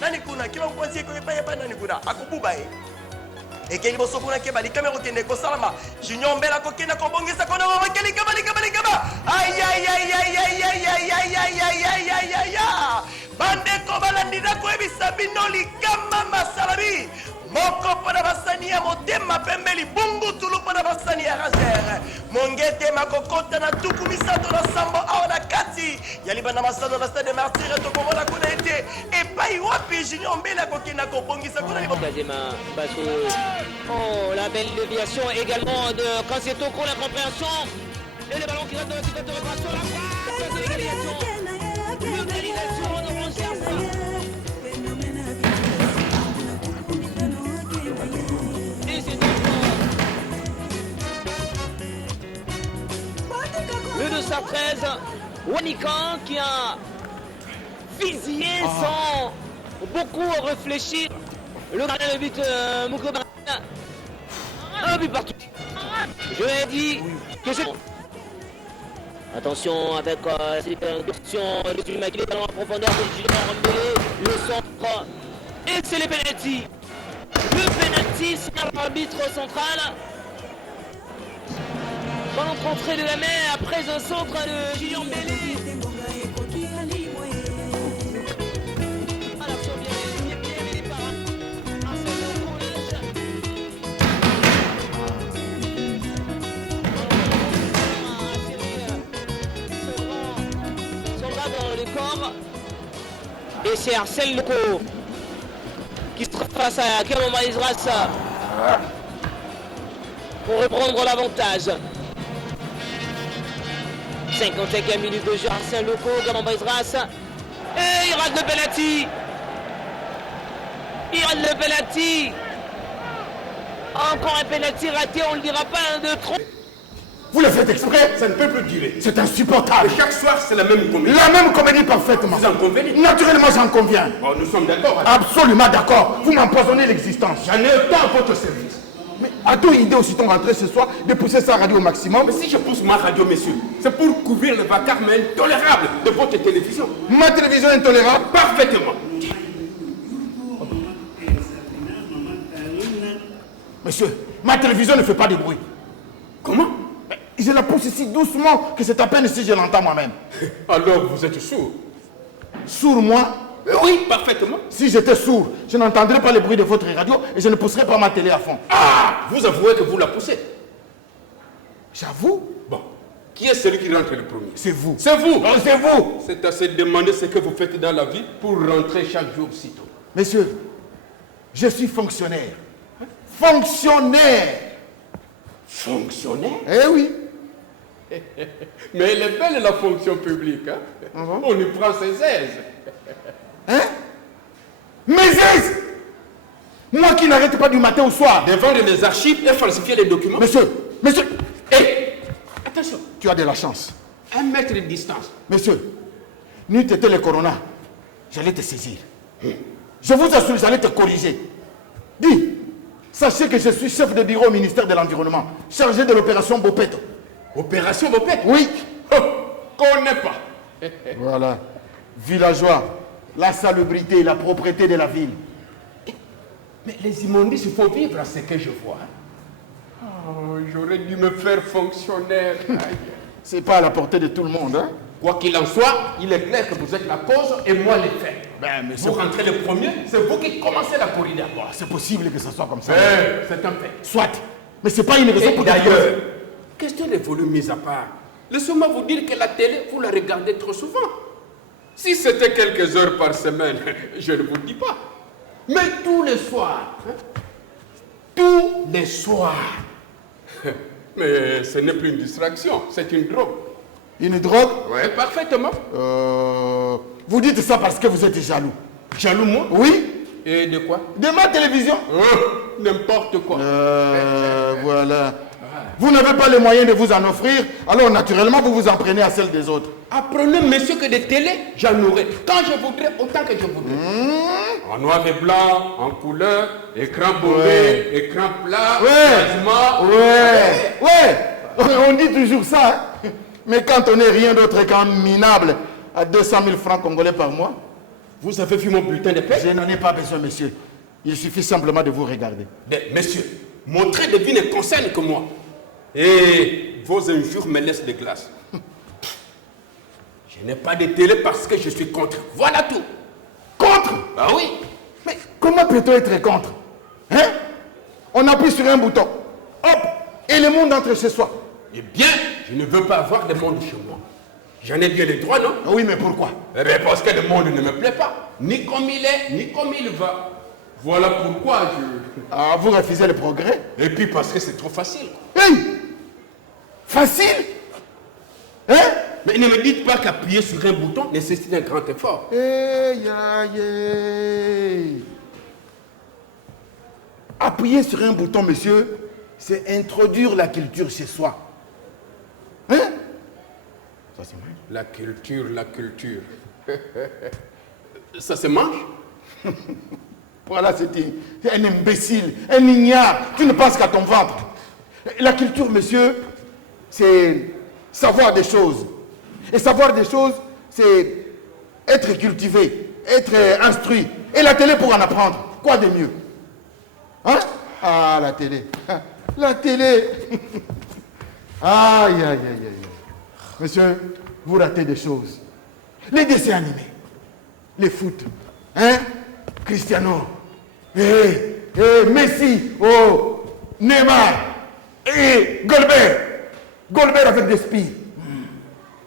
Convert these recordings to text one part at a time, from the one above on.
Nani kuna kiba mkwanzi ko yepa nani kuna akububa ekeli bosokuna ke bali kamera kende ko salama jinyombela ko kina ko bongisa ko na mama keli kaba ay bande ko balandira ko ebisa binoli kama masalabi moko para basania motema pembeli bungu tulu para basania razer mongete makokota na tuku misato na sambo aona kati yaliba masado na stade martyr to komola kuna ete e pai wapi jinyombela ko kina ko bongisa ko na Bazema Basso. Oh, la belle déviation également de Kansieto pour la compréhension. Et le ballon qui reste dans la situation de réparation. La frappe de l'égalisation. L'égalisation de Rangers. Et c'est encore le 213. Wanikan qui a visé sans beaucoup réfléchir. Le gardien de but Moukoba. Un but partout. Je l'ai dit que c'est bon. Attention avec cette question de Jules Maguilé dans la profondeur de Julien Rambélé. Le centre. Et c'est le penalty. Le penalty, c'est l'arbitre central. Ballon contré de la main après un centre de Julien Rambélé. Et c'est Arsène Loco qui se trouve face à Kamamba Isras pour reprendre l'avantage. 55e minute de jeu, Arsène Loco, Kamamba Isras. Et il rate le penalty. Il rate le penalty. Encore un penalty raté, on ne le dira pas, un de trop. Vous le faites exprès, ça ne peut plus durer. C'est insupportable. Et chaque soir, c'est la même comédie. La même comédie parfaitement. Vous en convenez? Naturellement, j'en conviens. Bon, nous sommes d'accord. Absolument d'accord. Vous m'empoisonnez l'existence. J'en ai autant à votre service. Mais a-t-on idée, aussitôt rentré ce soir, de pousser sa radio au maximum? Mais si je pousse ma radio, messieurs, c'est pour couvrir le vacarme intolérable de votre télévision. Ma télévision intolérable? Parfaitement. Monsieur, ma télévision ne fait pas de bruit. Comment? Je la pousse ici doucement que c'est à peine si je l'entends moi-même. Alors vous êtes sourd? Sourd, moi? Oui, parfaitement. Si j'étais sourd, je n'entendrais pas le bruit de votre radio et je ne pousserais pas ma télé à fond. Ah, vous avouez que vous la poussez? J'avoue. Bon, qui est celui qui rentre le premier? C'est vous. C'est vous. Oh, c'est vous. C'est à se demander ce que vous faites dans la vie pour rentrer chaque jour si tôt. Monsieur, je suis fonctionnaire. Fonctionnaire. Fonctionnaire? Eh oui. Mais elle est belle la fonction publique. Hein? On y prend ses aises. Hein? Mes aises? Moi qui n'arrête pas du matin au soir. De vendre les archives et falsifier les documents. Monsieur, Hé, attention. Tu as de la chance. 1 mètre de distance. Monsieur, n'eût été le corona, j'allais te saisir. Je vous assure, j'allais te corriger. Dis, sachez que je suis chef de bureau au ministère de l'Environnement, chargé de l'opération Bopette. Opération Bopette? Oui. Oh, connais pas. Voilà. Villageois, la salubrité et la propreté de la ville. Mais les immondices, il faut vivre à ce que je vois. Oh, j'aurais dû me faire fonctionnaire. C'est pas à la portée de tout le monde, hein? Quoi qu'il en soit, il est clair que vous êtes la cause et moi l'effet. Ben, mais vous rentrez le premier, c'est vous qui commencez la corrida. C'est possible que ça soit comme ça. C'est un fait. Soit. Mais c'est pas une raison pour d'ailleurs, question des volumes mis à part, laissez-moi vous dire que la télé, vous la regardez trop souvent. Si c'était quelques heures par semaine, je ne vous dis pas. Mais tous les soirs. Hein? Tous les soirs. Mais ce n'est plus une distraction, c'est une drogue. Une drogue? Oui, parfaitement. Vous dites ça parce que vous êtes jaloux. Jaloux, moi? Oui. Et de quoi? De ma télévision. N'importe quoi. Voilà. Vous n'avez pas les moyens de vous en offrir, alors naturellement vous vous en prenez à celle des autres. Apprenez, monsieur, que des télés, j'en aurai. Quand je voudrais, autant que je voudrais. En noir et blanc, en couleur, écran bombé, écran plat, plasma. On dit toujours ça. Hein? Mais quand on n'est rien d'autre qu'un minable à 200 000 francs congolais par mois. Vous avez vu mon bulletin de paie? Je n'en ai pas besoin, monsieur. Il suffit simplement de vous regarder. Mais, monsieur, mon train de vie ne concerne que moi. Et vos injures me laissent des glaces. Je n'ai pas de télé parce que je suis contre. Voilà tout. Contre? Ah oui. Mais comment peut-on être contre? Hein? On appuie sur un bouton. Hop! Et le monde entre chez soi. Eh bien, je ne veux pas avoir de monde chez moi. J'en ai bien les droits, non? Oui, mais pourquoi? Eh bien, parce que le monde ne me plaît pas. Ni comme il est, ni comme il va. Voilà pourquoi je... Ah, vous refusez le progrès? Et puis parce que c'est trop facile. Hey! Facile? Hein? Mais ne me dites pas qu'appuyer sur un bouton nécessite un grand effort. Hey, aïe, aïe. Appuyer sur un bouton, monsieur, c'est introduire la culture chez soi. Hein? Ça se mange. La culture, la culture. Ça se mange? Voilà, c'est un imbécile, un ignare. Tu ne penses qu'à ton ventre. La culture, monsieur, c'est savoir des choses. Et savoir des choses, c'est être cultivé, être instruit. Et la télé pour en apprendre. Quoi de mieux? Hein? Ah, la télé. La télé. Aïe, aïe, aïe, aïe. Monsieur, vous ratez des choses. Les dessins animés, les foot, hein? Cristiano, Messi, oh, Neymar, et Golbert. Golbert avec des spies.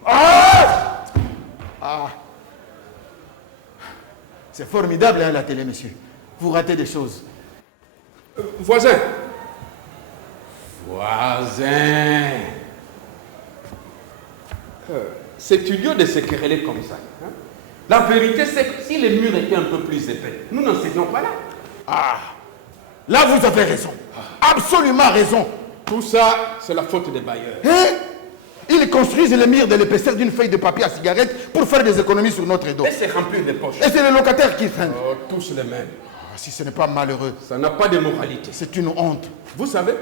Ah! C'est formidable, hein, la télé, monsieur. Vous ratez des choses. Voisin. Voisin. C'est idiot de se quereller comme ça. Hein? La vérité, c'est que si les murs étaient un peu plus épais, nous n'en serions pas là. Ah! Là, vous avez raison. Absolument raison. Tout ça, c'est la faute des bailleurs. Hein? Ils construisent les murs de l'épaisseur d'une feuille de papier à cigarette pour faire des économies sur notre dos. Et c'est remplir les poches. Et c'est les locataires qui traînent. Oh, tous les mêmes. Si ce n'est pas malheureux, Ça n'a pas de moralité. c'est une honte. Vous savez,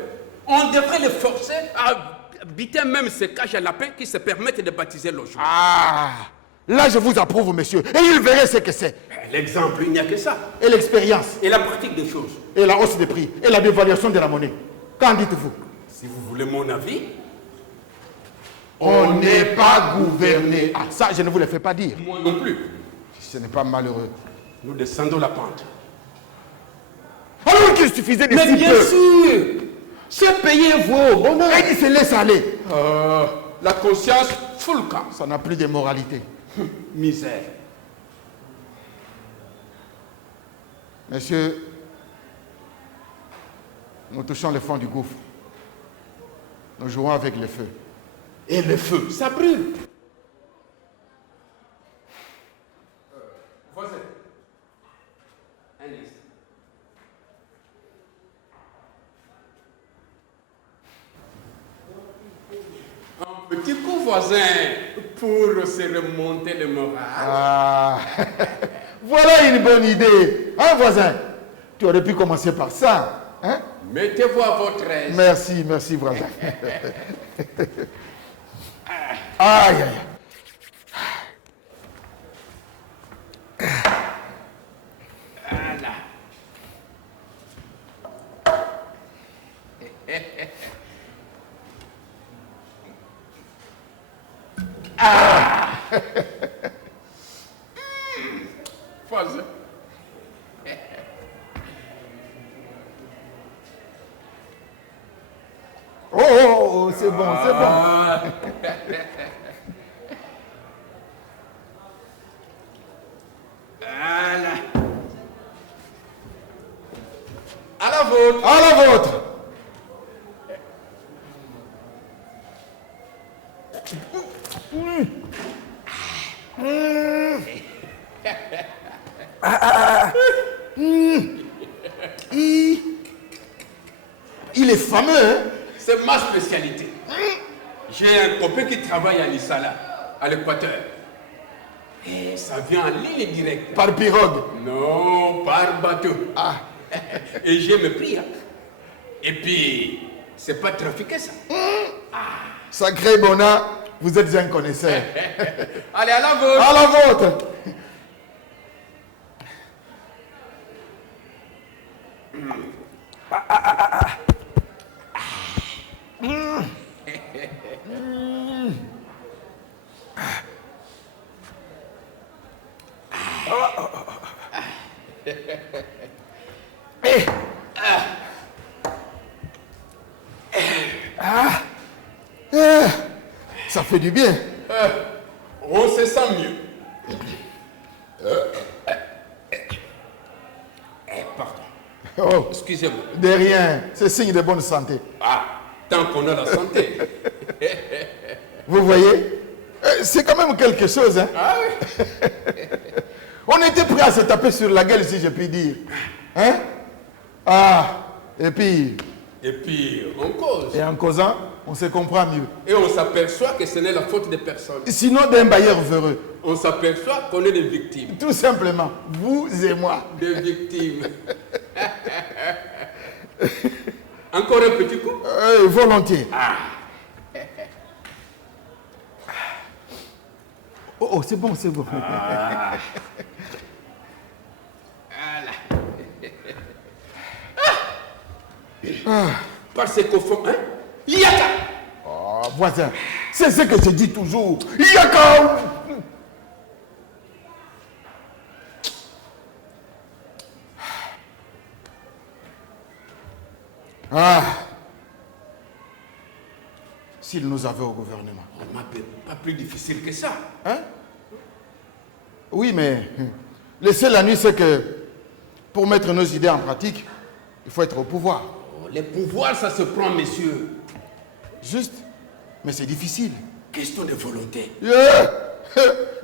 on devrait les forcer à habiter même ces cages à lapins qui se permettent de baptiser logement. Ah! Là, je vous approuve, monsieur. Et ils verraient ce que c'est. L'exemple, il n'y a que ça. Et l'expérience. Et la pratique des choses. Et la hausse des prix. Et la dévaluation de la monnaie. Qu'en dites-vous? Si vous voulez mon avis, On n'est pas gouverné. Ah, ça, je ne vous le fais pas dire. moi non plus. Ce n'est pas malheureux. Nous descendons la pente. Alors qu'il suffisait de Mais si bien peu. sûr, c'est payer vos bonheurs. Et il se laisse aller. La conscience fout le camp. Ça n'a plus de moralité. Misère. Monsieur, nous touchons le fond du gouffre. Nous jouons avec le feu. Et le feu, ça brûle. Voisin. Un instant. Un petit coup, voisin, pour se remonter le moral. Ah, voilà une bonne idée. Hein, voisin? Tu aurais pu commencer par ça. Hein? Mettez-vous à votre aise. Merci, merci, voisin. Aïe, aïe. Voilà. Voisin. Oh, c'est bon, c'est bon. la vôtre. À la vôtre. Il est fameux, hein? C'est ma spécialité. J'ai un copain qui travaille à Lissala, à l'Équateur. Et ça vient en ligne directe. Par pirogue. Non, par bateau. Ah. Et j'ai mes prix. Hein. Et puis, c'est pas trafiqué ça. Sacré Bona, vous êtes un connaisseur. Allez, à la vôtre. À la vôtre. Ça fait du bien. On se sent mieux. Pardon. Oh, Excusez-moi. de rien. C'est signe de bonne santé. Ah, tant qu'on a la santé. Vous voyez? C'est quand même quelque chose, hein? Ah oui. On était prêt à se taper sur la gueule, si je puis dire. Hein? Ah, et puis On cause. en causant, on se comprend mieux. Et on s'aperçoit que ce n'est la faute des personnes. Sinon, d'un bailleur véreux. On s'aperçoit qu'on est des victimes. Tout simplement, vous et moi. Des victimes. Encore un petit coup? Volontiers. Oh, c'est bon, c'est bon. Parce qu'au fond, hein? Yaka! Oh, voisin, c'est ce que je dis toujours. Yaka! Ah. S'il nous avait au gouvernement. Pas plus difficile que ça. Hein? Oui, mais laisser la nuit, c'est que pour mettre nos idées en pratique, il faut être au pouvoir. Oh, les pouvoirs, ça se prend, messieurs. Juste, mais c'est difficile. Question de volonté.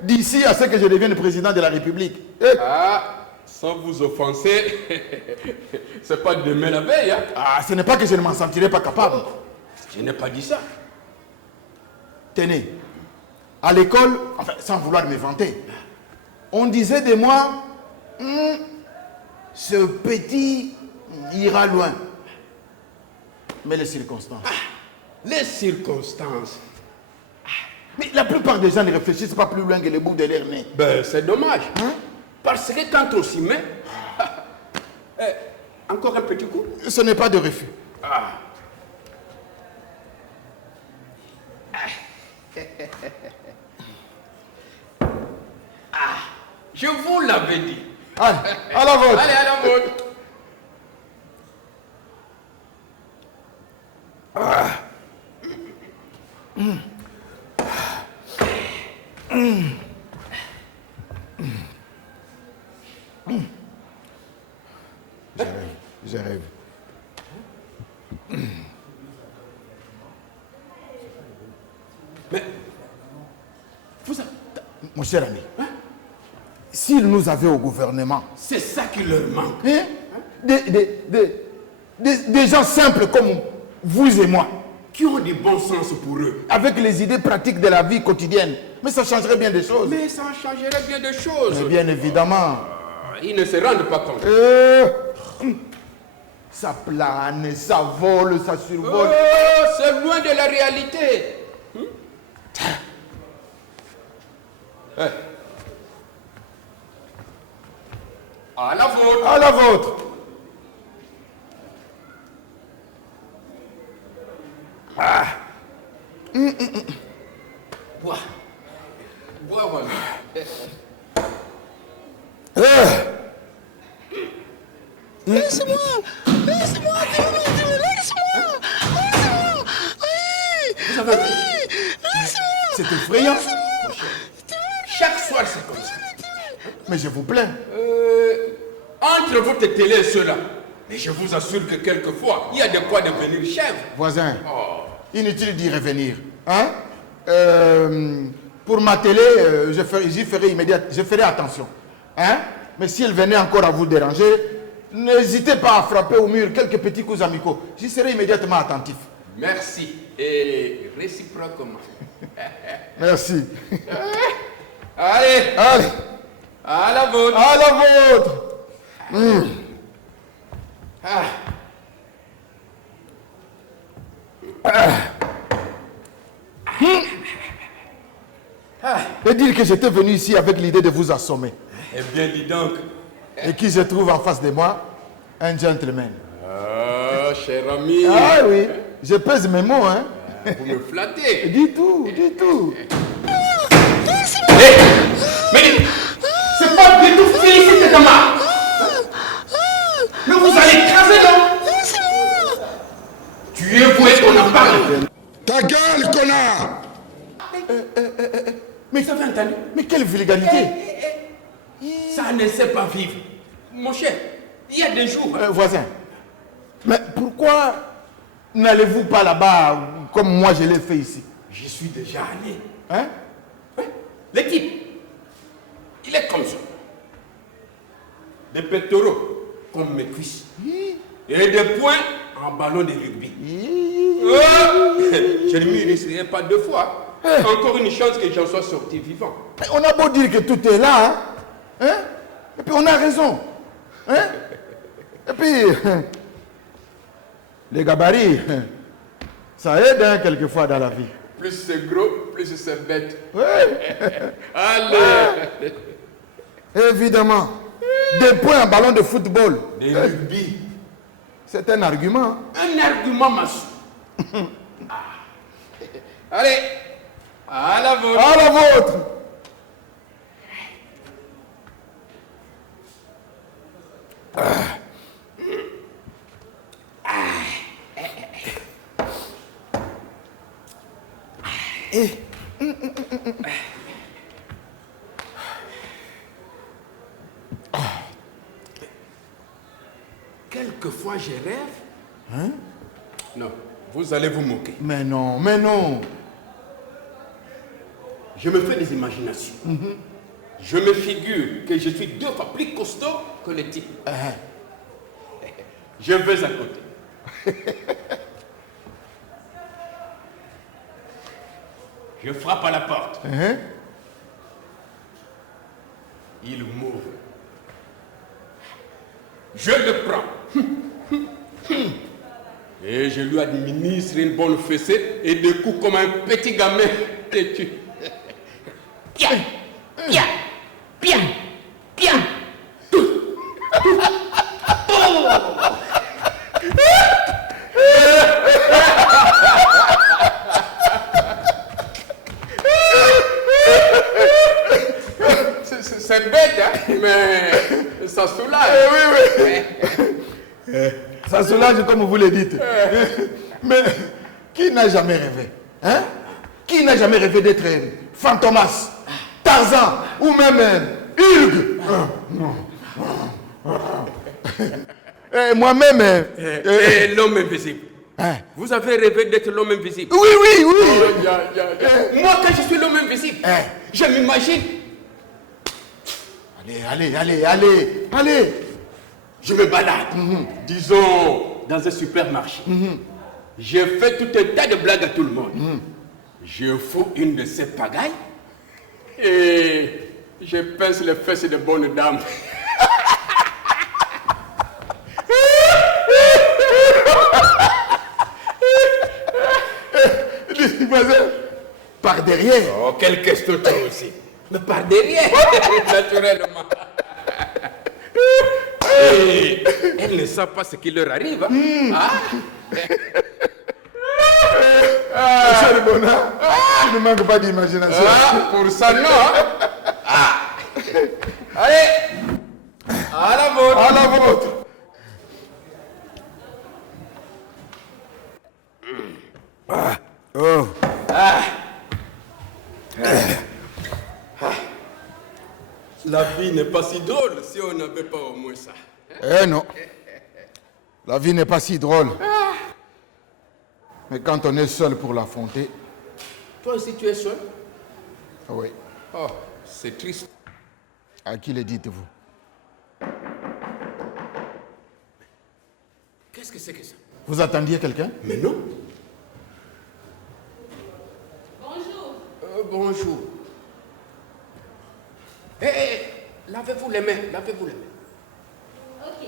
D'ici à ce que je devienne président de la République. Sans vous offenser, c'est pas demain la veille. Hein? Ah, ce n'est pas que je ne m'en sentirais pas capable. Je n'ai pas dit ça. Tenez, à l'école, enfin, sans vouloir me vanter, on disait de moi, ce petit ira loin. Mais les circonstances. Les circonstances. Mais la plupart des gens ne réfléchissent pas plus loin que le bout de leur nez. Ben, c'est dommage. Hein? Parce que quand on s'y met... encore un petit coup? Ce n'est pas de refus. Je vous l'avais dit. Allez, à la vôtre. Allez, à la vôtre. Je rêve. Mais, vous avez... Mon cher ami, s'ils nous avaient au gouvernement, C'est ça qui leur manque. hein, des gens simples comme vous et moi, Qui ont du bon sens pour eux. avec les idées pratiques de la vie quotidienne, mais ça changerait bien des choses. Mais ça changerait bien de choses. Mais bien évidemment. Ils ne se rendent pas compte. Ça plane, ça vole, ça survole. Oh, c'est loin de la réalité. À la vôtre. À la vôtre. Bois. Bois, voilà. Laisse-moi, laisse-moi, laisse-moi, Vous avez vu? C'est effrayant. Chaque soir, c'est comme ça. Mais je vous plains. Entre votre télé et ceux-là, Mais je vous assure que quelquefois, il y a de quoi devenir chef. Voisin, Oh. inutile d'y revenir. Hein? Pour ma télé, je ferai attention. Hein? Mais si elle venait encore à vous déranger, n'hésitez pas à frapper au mur quelques petits coups amicaux. J'y serai immédiatement attentif. Merci. Et réciproquement. Merci. Allez, Allez, à la vôtre. à la vôtre. Et dire que j'étais venu ici avec l'idée de vous assommer. Eh bien, dis donc. Et qui se trouve en face de moi, un gentleman. Ah, cher ami. Ah oui, je pèse mes mots, hein. Vous me flattez. Dis tout, dis tout. Mais c'est pas du tout fini cette camarade. Mais vous allez écraser, non? Tu es voué qu'on en parle. Ta gueule, connard! Mais Vous avez entendu? Mais quelle vulgarité. Ça ne sait pas vivre. Mon cher, il y a des jours. Voisin, mais pourquoi n'allez-vous pas là-bas comme moi je l'ai fait ici? J'y suis déjà allé. Hein? Le type, il est comme ça. Des pectoraux comme mes cuisses. Et des poings en ballon de rugby. Je ne m'y risquerai pas 2 fois. Encore une chance que j'en sois sorti vivant. Mais on a beau dire que tout est là, hein? Hein? Et puis on a raison. Hein? Et puis, les gabarits, ça aide hein, quelquefois dans la vie. Plus c'est gros, plus c'est bête. Ouais. Allez. Évidemment. Des points en ballon de football. Des rugby. C'est un argument. Un argument massif. Allez. À la vôtre. À la vôtre. Quelquefois, je rêve. Hein? Non, vous allez vous moquer. Mais non, mais non. Je me fais des imaginations. Je me figure que je suis 2 fois plus costaud que le type. Je vais à côté. Je frappe à la porte. Il m'ouvre. Je le prends. Et je lui administre une bonne fessée et des coups comme un petit gamin têtu. Bien, bien, bien, bien. C'est bête, hein, mais ça soulage. Oui. Ça soulage comme vous le dites. Mais qui n'a jamais rêvé? Hein? Qui n'a jamais rêvé d'être Fantomas, Tarzan ou même Hulk? Moi-même. L'homme invisible. Vous avez rêvé d'être l'homme invisible? Oui, oui, oui. Oh, moi, quand je suis l'homme invisible, je m'imagine. Allez. Je me balade, disons, dans un supermarché. Je fais tout un tas de blagues à tout le monde. Je fous une de ces pagailles et je pince les fesses de bonnes dames. Par derrière. Oh, quelle question toi aussi. Mais par derrière, naturellement. Et elles ne savent pas ce qui leur arrive. Cher Bona, tu ne manques pas d'imagination. Pour ça, non. Allez, à la vôtre. À la vôtre. La vie n'est pas si drôle si on n'avait pas au moins ça. Non. La vie n'est pas si drôle. Mais quand on est seul pour l'affronter... Toi aussi, tu es seul? Oui. Oh, c'est triste. À qui le dites-vous? Qu'est-ce que c'est que ça? Vous attendiez quelqu'un? Mais non. Bonjour. Bonjour. Hé, lavez-vous les mains, lavez-vous les mains. Ok.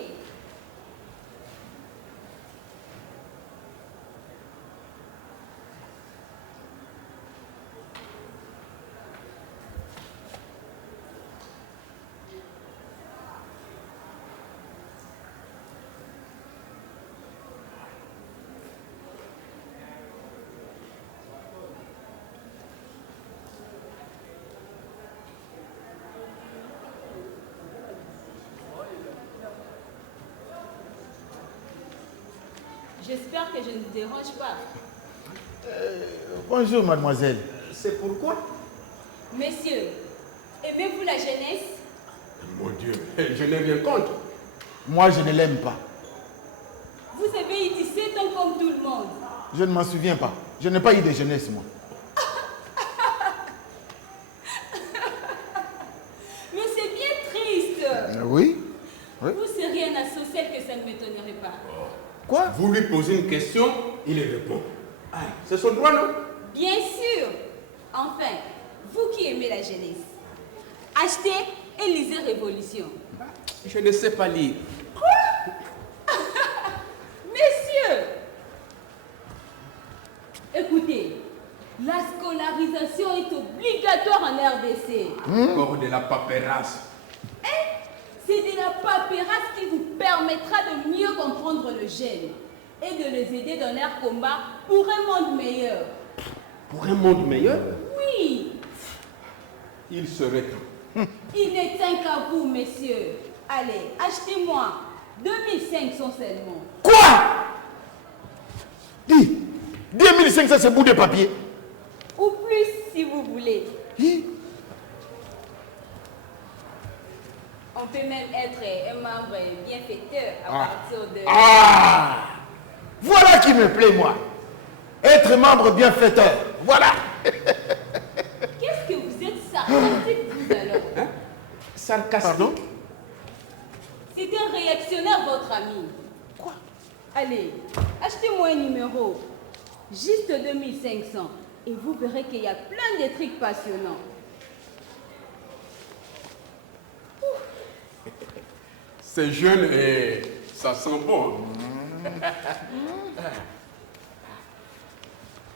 J'espère que je ne dérange pas. Bonjour, mademoiselle. C'est pourquoi? Messieurs, aimez-vous la jeunesse? Mon Dieu, je n'ai rien contre. Moi, je ne l'aime pas. Vous avez eu 17 ans comme tout le monde. Je ne m'en souviens pas. Je n'ai pas eu de jeunesse, moi. Mais c'est bien triste. Oui. Oui. Vous seriez un asocial que ça ne m'étonnerait pas. Quoi? Vous lui posez une question, il y répond. Ah, c'est son droit, non? Bien sûr. Enfin, vous qui aimez la jeunesse, achetez et lisez Révolution. Je ne sais pas lire. Messieurs, écoutez, la scolarisation est obligatoire en RDC. Encore de la paperasse. C'est de la paperasse qui vous permettra de mieux comprendre le jeune et de les aider dans leur combat pour un monde meilleur. Pour un monde meilleur, Oui, il serait temps. il n'est qu'un qu'à vous, messieurs. Allez, achetez-moi 2500 seulement. Quoi? Dis, 2500, c'est bout de papier. Ou plus si vous voulez. Hi. On peut même être un membre bienfaiteur à partir de... Ah! Voilà qui me plaît, moi. Être membre bienfaiteur. Voilà. Qu'est-ce que vous êtes sarcastique, vous alors? Sarcastique. Pardon? C'est un réactionnaire, votre ami. Quoi? Allez, achetez-moi un numéro. Juste 2500. Et vous verrez qu'il y a plein de trucs passionnants. C'est jeune et ça sent bon.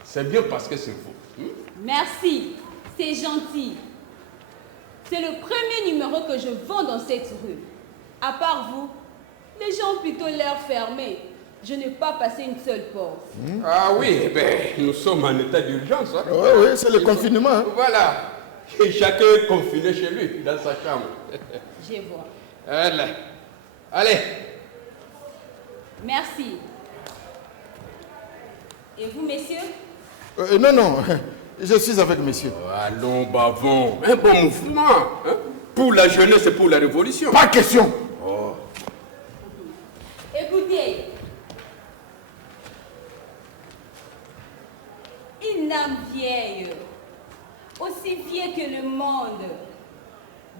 C'est bien parce que c'est vous. Merci, c'est gentil. C'est le premier numéro que je vends dans cette rue. À part vous, les gens ont plutôt l'air fermés. Je n'ai pas passé une seule porte. Ah oui, eh ben, nous sommes en état d'urgence. Hein? Oui, oui, c'est le confinement. Hein. Voilà. Et chacun est confiné chez lui, dans sa chambre. Je vois. Allez. Allez. Merci. Et vous, messieurs? Non, non, je suis avec monsieur. Allons, bavons. Un bon mouvement. Hein? Pour la jeunesse et pour la révolution. Pas question. Écoutez. Une âme vieille, aussi vieille que le monde,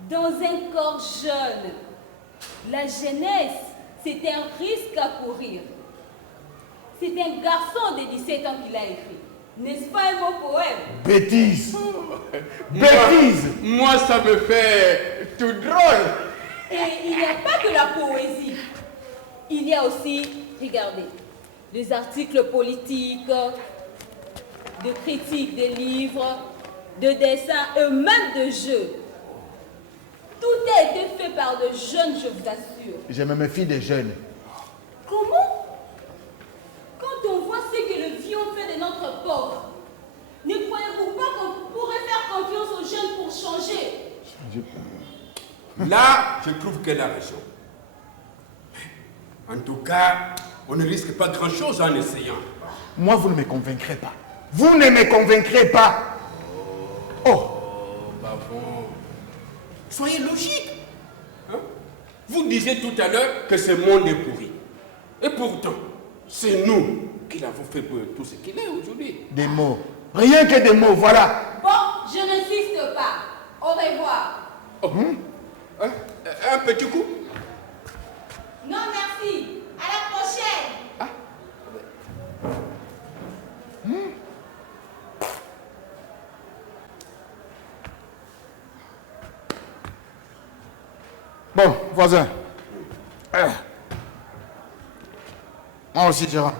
dans un corps jeune. La jeunesse, c'est un risque à courir. C'est un garçon de 17 ans qui l'a écrit. N'est-ce pas un beau poème? Bêtise. Bêtise. Moi, ça me fait tout drôle. Et il n'y a pas que la poésie. Il y a aussi, regardez, des articles politiques, de critiques de livres, de dessins et même de jeux. Tout a été fait par de jeunes, je vous assure. Je me méfie des jeunes. Comment? Quand on voit ce que le vieux fait de notre pauvre, ne croyez-vous pas qu'on pourrait faire confiance aux jeunes pour changer? Là, je trouve qu'elle a raison. En tout cas, on ne risque pas grand-chose en essayant. Moi, vous ne me convaincrez pas. Vous ne me convaincrez pas. Oh. Bavon. Soyez logique. Hein? Vous disiez tout à l'heure que ce monde est pourri. Et pourtant, c'est nous qui l'avons fait pour tout ce qu'il est aujourd'hui. Des mots. Rien que des mots, voilà. Bon, je n'insiste pas. Au revoir. Oh. Hein? Un petit coup? Non, merci. À la prochaine. Bon, voisin. Moi aussi, je rentre.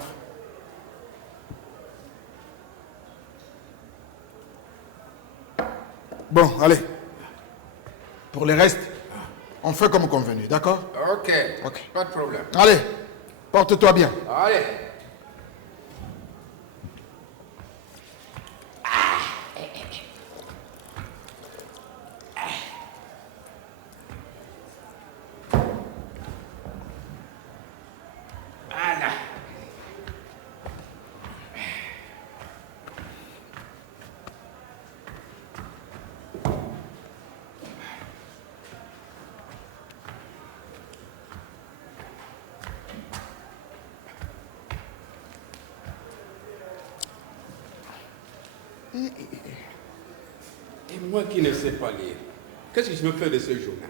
Bon, allez. Pour le reste, on fait comme convenu, d'accord? Ok, pas de problème. Allez, porte-toi bien. Allez. Voilà. Et moi qui ne sais pas lire, qu'est-ce que je me fais de ce journal?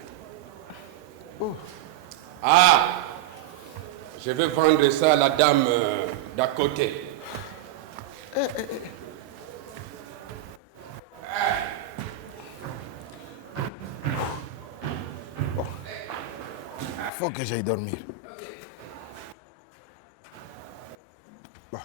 Ah, je vais vendre ça à la dame d'à côté. Il faut que j'aille dormir. Bon.